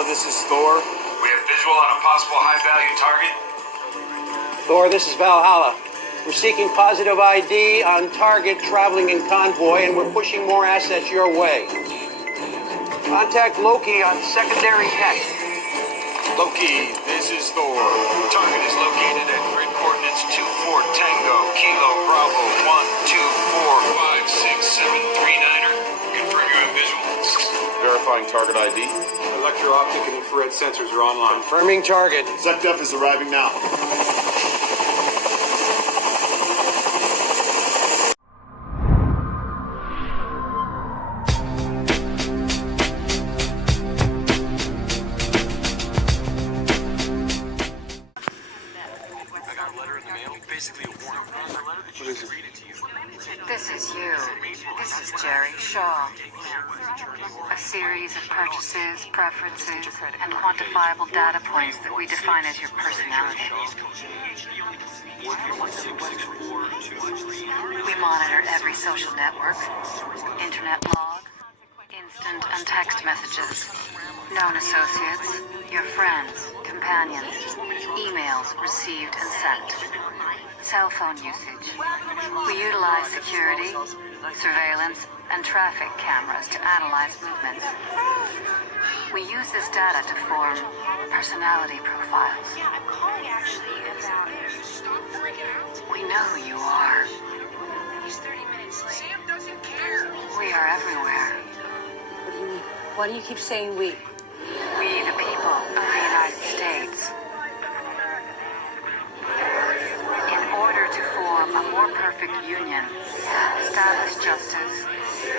Valhalla, this is Thor. We have visual on a possible high-value target. Thor, this is Valhalla. We're seeking positive ID on target traveling in convoy, and we're pushing more assets your way. Contact Loki on secondary deck. Loki, this is Thor. Target is located at grid coordinates 24 Tango, Kilo, Bravo, 1245673 Confirm you have visual. Verifying target ID. Electro-optic and infrared sensors are online. Confirming target. ZDF is arriving now. This is you. This is Jerry Shaw. A series of purchases, preferences, and quantifiable data points that we define as your personality. We monitor every social network, internet log, instant and text messages, known associates, your friends, companions, emails received and sent, cell phone usage. We utilize security, surveillance, and traffic cameras to analyze movements. We use this data to form personality profiles. Yeah, I'm calling actually about... Stop freaking out. We know who you are. He's 30 minutes late. Sam doesn't care. We are everywhere. What do you mean? Why do you keep saying we? We, the people of the United States. In order to form a more perfect union, establish justice,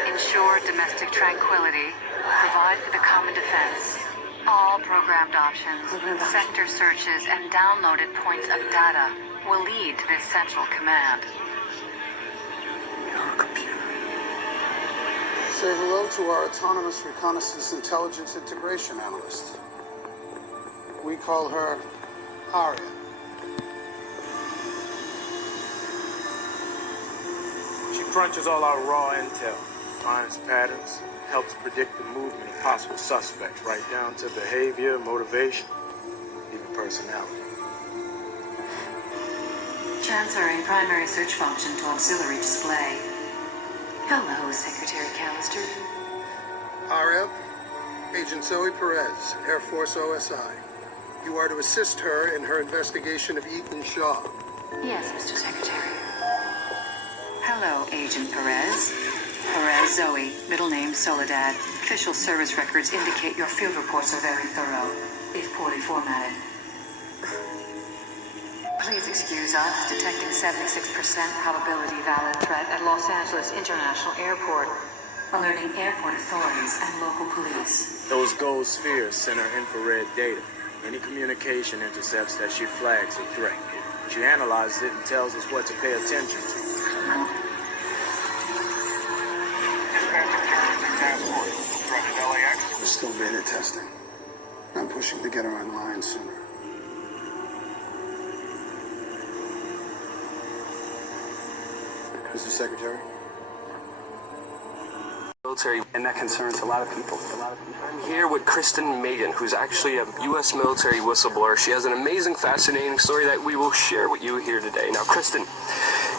ensure domestic tranquility, provide for the common defense, all programmed options, sector searches, and downloaded points of data will lead to this central command. Your computer. Say hello to our autonomous reconnaissance intelligence integration analyst. We call her Aria. She crunches all our raw intel, finds patterns, helps predict the movement of possible suspects, right down to behavior, motivation, even personality. Transferring primary search function to auxiliary display. Hello, Secretary Callister. Aria, Agent Zoe Perez, Air Force OSI. You are to assist her in her investigation of Ethan Shaw. Yes, Mr. Secretary. Hello, Agent Perez. Perez Zoe, middle name Soledad. Official service records indicate your field reports are very thorough, if poorly formatted. Please excuse us, detecting 76% probability valid threat at Los Angeles International Airport. Alerting airport authorities and local police. Those gold spheres send her infrared data. Any communication intercepts that she flags a threat. She analyzes it and tells us what to pay attention to. We're still beta testing. I'm pushing to get her online sooner. Mr. Secretary? Military, and that concerns a lot of people. I'm here with Kristen Megan, who's actually a U.S. military whistleblower. She has an amazing, fascinating story that we will share with you here today. Now, Kristen,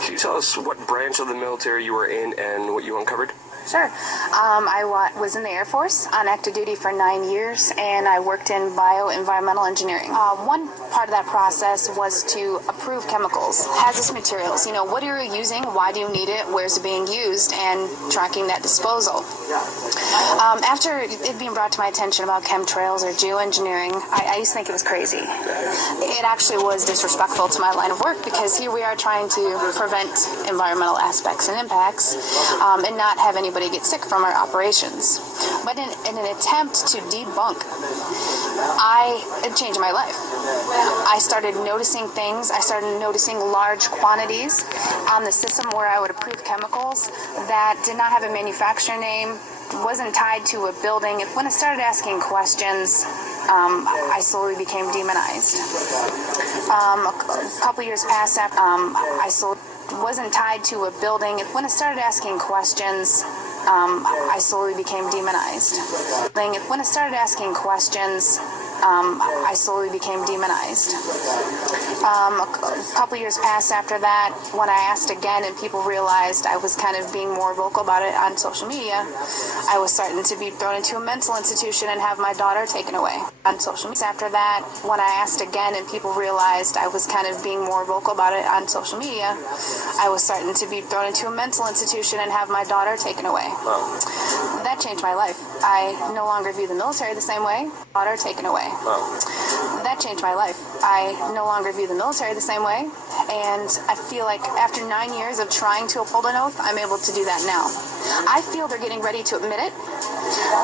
can you tell us what branch of the military you were in and what you uncovered? Sure. I was in the Air Force on active duty for 9 years, and I worked in bioenvironmental engineering. One part of that process was to approve chemicals, hazardous materials. You know, what are you using? Why do you need it? Where's it being used? And tracking that disposal. After it being brought to my attention about chemtrails or geoengineering, I used to think it was crazy. It actually was disrespectful to my line of work, because here we are trying to prevent environmental aspects and impacts and not have anybody get sick from our operations. But in an attempt to debunk, it changed my life. I started noticing things. I started noticing large quantities on the system where I would approve chemicals that did not have a manufacturer name, wasn't tied to a building. When I started asking questions, I slowly became demonized. A couple years passed after wasn't tied to a building. When I started asking questions, I slowly became demonized. When I started asking questions, I slowly became demonized. A couple years passed after that. When I asked again and people realized I was kind of being more vocal about it on social media, I was starting to be thrown into a mental institution and have my daughter taken away on social media. After that, when I asked again and people realized I was kind of being more vocal about it on social media, I was starting to be thrown into a mental institution and have my daughter taken away. Wow. That changed my life. I no longer view the military the same way. Daughter taken away. Wow. That changed my life. I no longer view the military the same way, and I feel like after 9 years of trying to uphold an oath, I'm able to do that now. I feel they're getting ready to admit it,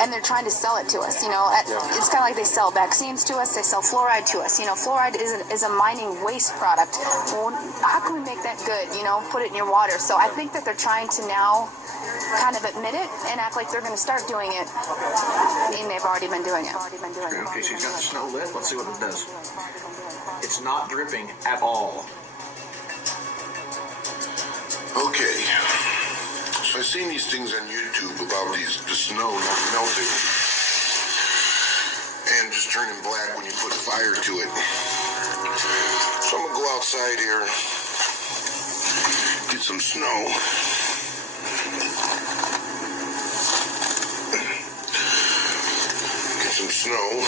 and they're trying to sell it to us. It's kind of like they sell vaccines to us, they sell fluoride to us. Fluoride is a mining waste product. Well, how can we make that good? Put it in your water. So I think that they're trying to now kind of admit it and act like they're going to start doing it. I mean, they've already been doing it. Okay, she's got the snow lit. Let's see what it does. It's not dripping at all. Okay. So I've seen these things on YouTube about the snow not melting and just turning black when you put fire to it. So I'm gonna go outside here, get some snow. Get some snow.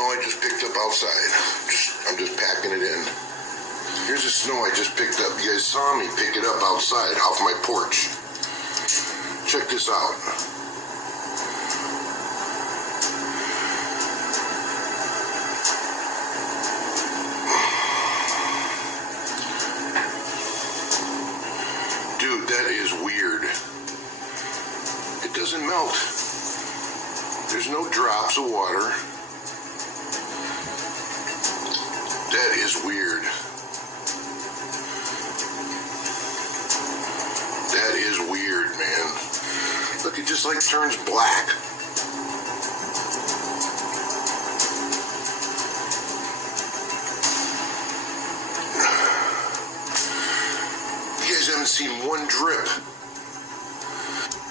I just picked up outside. I'm just packing it in. Here's the snow I just picked up. You guys saw me pick it up outside off my porch. Check this out. Dude, that is weird. It doesn't melt. There's no drops of water. That is weird. That is weird, man. Look, it just like turns black. You guys haven't seen one drip.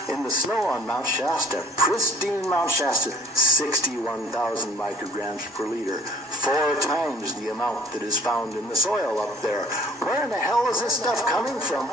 In the snow on Mount Shasta, pristine Mount Shasta, 61,000 micrograms per liter, 4 times the amount that is found in the soil up there. Where in the hell is this stuff coming from?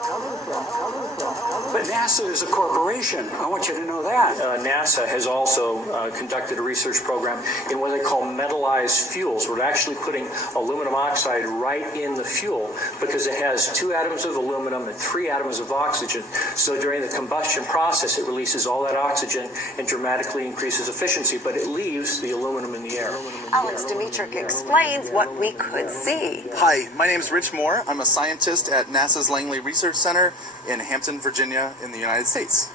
But NASA is a corporation. I want you to know that. NASA has also conducted a research program in what they call metallized fuels. We're actually putting aluminum oxide right in the fuel because it has 2 atoms of aluminum and 3 atoms of oxygen. So during the combustion process, it releases all that oxygen and dramatically increases efficiency, but it leaves the aluminum in the air. Alex Dimitrick explains what we could see. Hi, my name is Rich Moore. I'm a scientist at NASA's Langley Research Center in Hampton, Virginia, in the United States.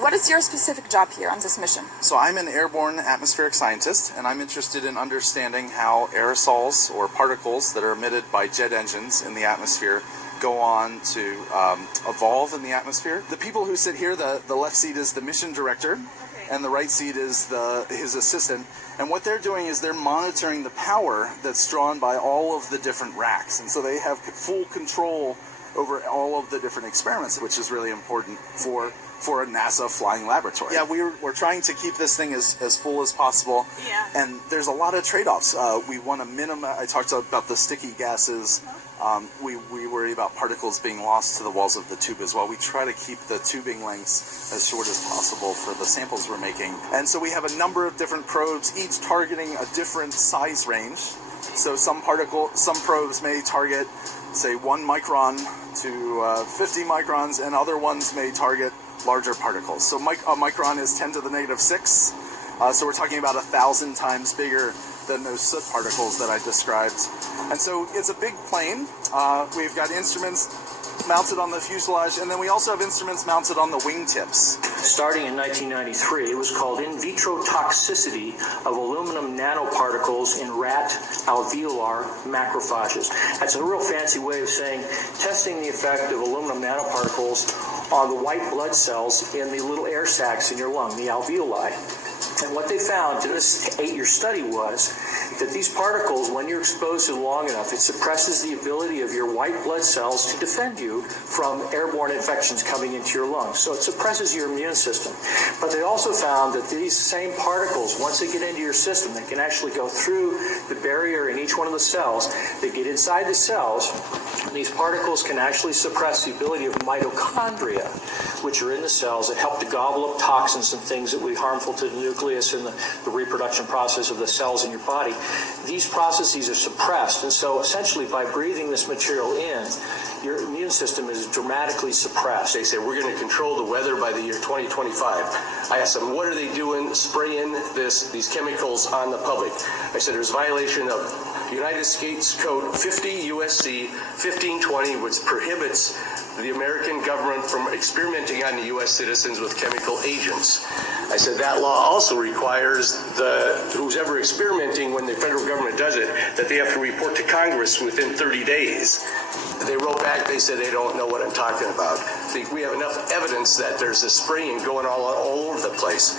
What is your specific job here on this mission? So I'm an airborne atmospheric scientist, and I'm interested in understanding how aerosols or particles that are emitted by jet engines in the atmosphere go on to evolve in the atmosphere. The people who sit here, the left seat is the mission director, and the right seat is his assistant. And what they're doing is they're monitoring the power that's drawn by all of the different racks. And so they have full control over all of the different experiments, which is really important for a NASA flying laboratory. Yeah, we're trying to keep this thing as full as possible. Yeah. And there's a lot of trade-offs. We want to minimize, I talked about the sticky gases. We worry about particles being lost to the walls of the tube as well. We try to keep the tubing lengths as short as possible for the samples we're making. And so we have a number of different probes, each targeting a different size range. So some probes may target, say, 1 micron to 50 microns, and other ones may target larger particles. So a micron is 10 to the negative 6. So we're talking about 1,000 times bigger than those soot particles that I described. And so it's a big plane. We've got instruments mounted on the fuselage, and then we also have instruments mounted on the wingtips. Starting in 1993, it was called in vitro toxicity of aluminum nanoparticles in rat alveolar macrophages. That's a real fancy way of saying testing the effect of aluminum nanoparticles on the white blood cells in the little air sacs in your lung, the alveoli. And what they found in this 8-year study was that these particles, when you're exposed to them long enough, it suppresses the ability of your white blood cells to defend you from airborne infections coming into your lungs. So it suppresses your immune system. But they also found that these same particles, once they get into your system, they can actually go through the barrier in each one of the cells. They get inside the cells, and these particles can actually suppress the ability of mitochondria, which are in the cells that help to gobble up toxins and things that would be harmful to the nucleus and the reproduction process of the cells in your body. These processes are suppressed, and so essentially by breathing this material in, your immune system is dramatically suppressed. They say we're going to control the weather by the year 2025. I asked them, what are they doing spraying these chemicals on the public? I said there's violation of United States Code 50 USC 1520, which prohibits the American government from experimenting on the U.S. citizens with chemical agents. I said that law also requires who's ever experimenting, when the federal government does it, that they have to report to Congress within 30 days. They wrote back, they said they don't know what I'm talking about. I think we have enough evidence that there's this spraying going all over the place.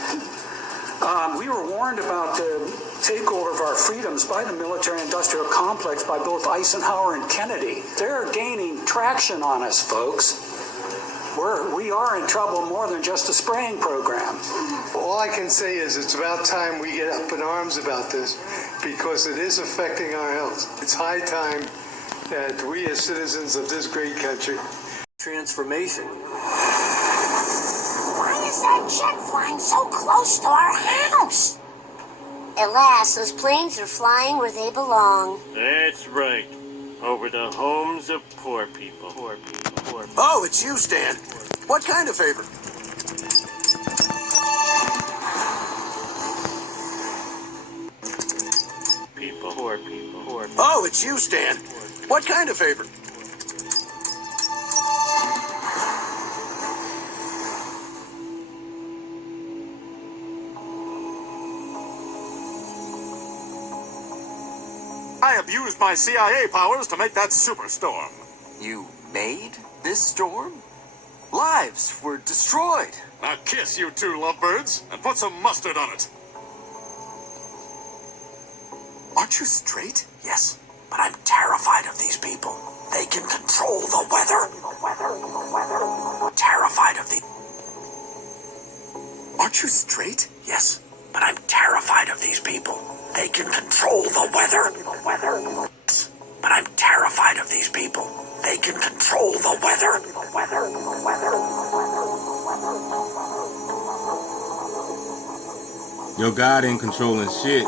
We were warned about the takeover of our freedoms by the military-industrial complex by both Eisenhower and Kennedy. They're gaining traction on us, folks. We are in trouble more than just a spraying program. All I can say is it's about time we get up in arms about this, because it is affecting our health. It's high time that we as citizens of this great country transformation. Why is that jet flying so close to our house? At last, those planes are flying where they belong. That's right. Over the homes of poor people. Poor people. Poor people. Oh, it's you, Stan. What kind of favor? People. Poor people. Poor people. Oh, it's you, Stan. What kind of favor? I abused my CIA powers to make that superstorm. You made this storm? Lives were destroyed. Now kiss, you two lovebirds, and put some mustard on it. Aren't you straight? Yes, but I'm terrified of these people. They can control the weather. Terrified of the... Aren't you straight? Yes, but I'm terrified of these people. They can control the weather. But I'm terrified of these people. They can control the weather. Your God ain't controlling shit.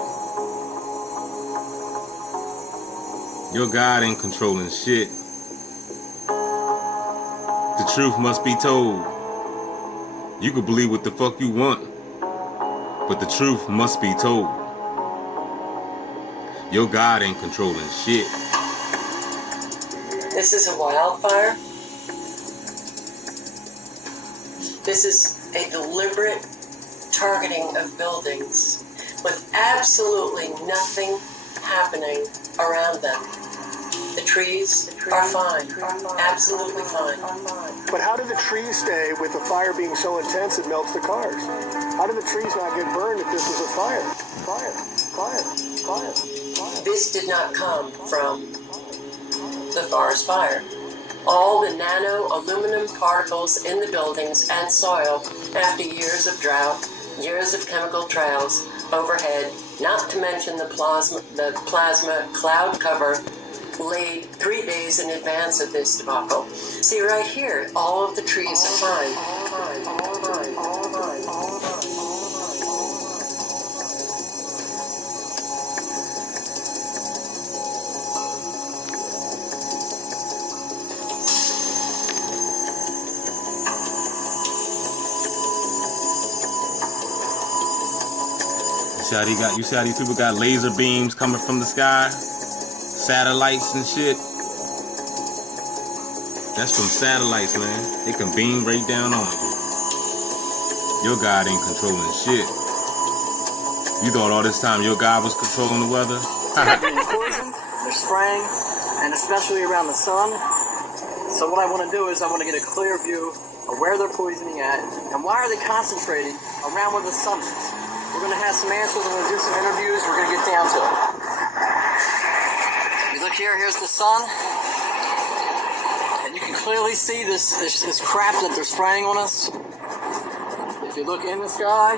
Your God ain't controlling shit. The truth must be told. You can believe what the fuck you want, but the truth must be told. Your God ain't controlling shit. This is a wildfire. This is a deliberate targeting of buildings with absolutely nothing happening around them. The trees are fine, absolutely fine. But how did the trees stay with the fire being so intense it melts the cars? How did the trees not get burned if this was a fire? Fire. This did not come from the forest fire. All the nano aluminum particles in the buildings and soil after years of drought, years of chemical trails overhead, not to mention the plasma cloud cover laid 3 days in advance of this debacle. See right here, all of the trees are fine. You see how these people got laser beams coming from the sky? Satellites and shit. That's from satellites, man. They can beam right down on you. Your God ain't controlling shit. You thought all this time your God was controlling the weather? They're being poisoned, they're spraying, and especially around the sun. So what I want to do is I want to get a clear view of where they're poisoning at, and why are they concentrating around where the sun is. We're going to have some answers. We're going to do some interviews. We're going to get down to it. You look here. Here's the sun. And you can clearly see this crap that they're spraying on us. If you look in the sky,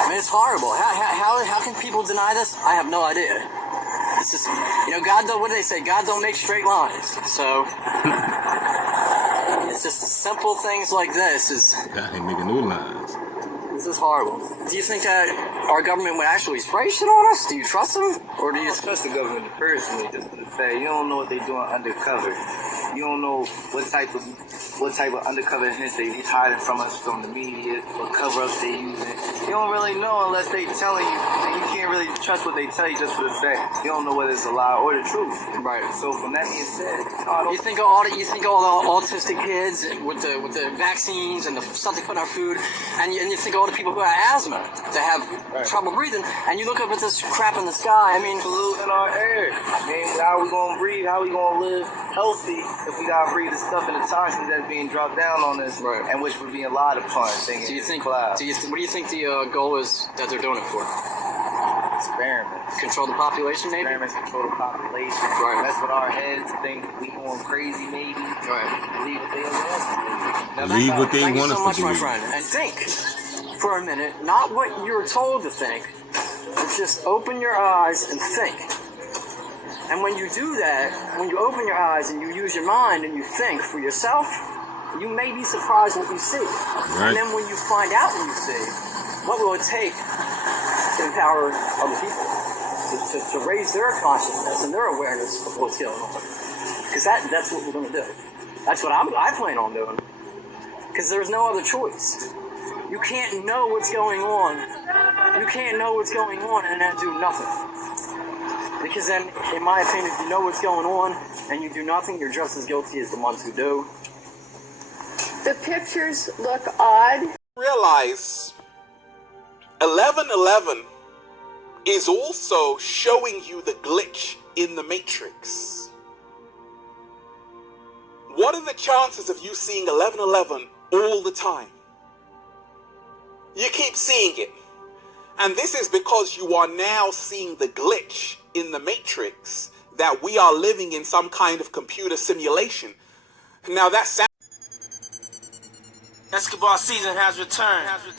I mean, it's horrible. How can people deny this? I have no idea. It's just, God don't, what do they say? God don't make straight lines. So, it's just simple things like this God ain't making no lines. This is horrible. Do you think that our government would actually spray shit on us? Do you trust them? Or do you trust the government personally, just for the fact you don't know what they're doing undercover. You don't know what type of undercover hints they hiding from us from the media, what cover-ups they using. You don't really know unless they telling you, and you can't really trust what they tell you just for the fact you don't know whether it's a lie or the truth. Right. So from that being said, you think all the autistic kids with the vaccines and the stuff they put in our food, and you think all the people who have asthma that have trouble breathing, and you look up at this crap in the sky. I mean, polluting our air. I mean, how are we gonna breathe? How are we gonna live healthy if we gotta breathe the stuff in the toxins that's being dropped down on us, and which we're being lied upon? What do you think the goal is that they're doing it for? Experiments. Control the population, maybe? Experiments, control the population. Right. Mess with our heads, think we going crazy, maybe. Right. Believe what they want us to believe. Believe what they want us to believe. Thank you so much, my believe. friend. And think for a minute, not what you're told to think, but just open your eyes and think. And when you do that, when you open your eyes and you use your mind and you think for yourself, you may be surprised what you see. Right. And then when you find out what you see, what will it take to empower other people, to raise their consciousness and their awareness of what's going on? Because that's what we're going to do. That's what I plan on doing. Because there's no other choice. You can't know what's going on. You can't know what's going on and then do nothing. Because then, in my opinion, if you know what's going on and you do nothing, you're just as guilty as the ones who do. The pictures look odd. Realize 1111 is also showing you the glitch in the Matrix. What are the chances of you seeing 1111 all the time? You keep seeing it. And this is because you are now seeing the glitch in the Matrix, that we are living in some kind of computer simulation. Now that sounds... Escobar season has returned. It's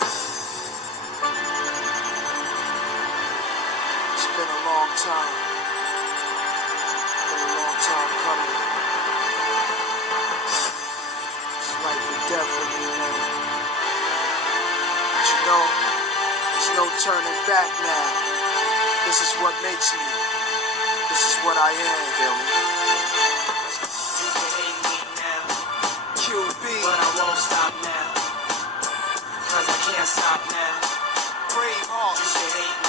been a long time. Been a long time coming. It's life or death for me, man. But you know, there's no turning back now. This is what makes me. This is what I am, feel me? You can hate me now, QB, but I won't stop now. Cause I can't stop now. Brave heart. You can hate me